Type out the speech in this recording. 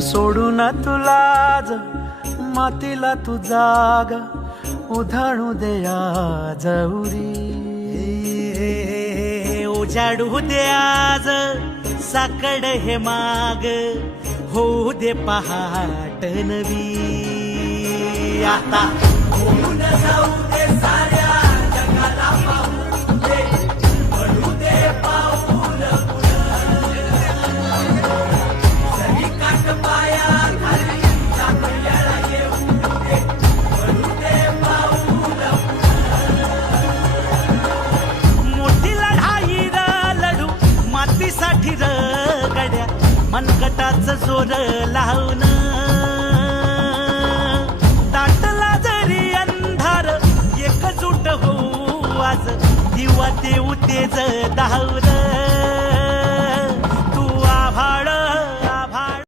सोडू ना तुला तू तु जाग उधाणू दे उरी उजाडू दे आज साकड हे माग होऊ दे पहाट नवी आता मनकटाच जोर लावून ताटला जरी अंधार एक जुट होऊ आज दिवा देऊ तेज दहावलं